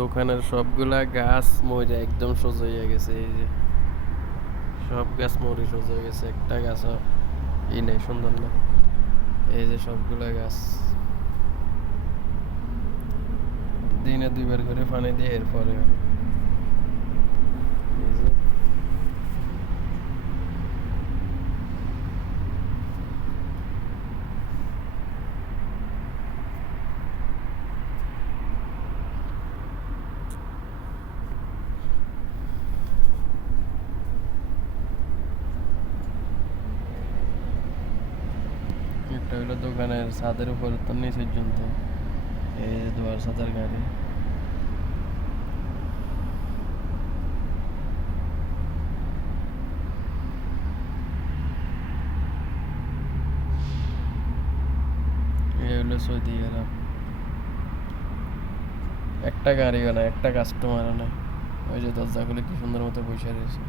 দোকানের সবগুলা গাছ মরে একদম সোজা হয়ে গেছে। এই যে সব গাছ মরে সোজা হয়ে গেছে, একটা গাছও এই নেই, সুন্দর না। এই যে সবগুলা গাছ দিনে দুইবার করে পানি দিয়ে এরপরে এই যে একটা হইলো দোকানের ছাদের উপর তো নিচের জন্য। এই যে দুয়ার ছাদের গাড়ি। এই হলো সৌদি আরব। একটা গাড়িও না, একটা কাস্টমারও নাই। ওই যে দরজা খুলে কি সুন্দর মতো বসে রয়েছে।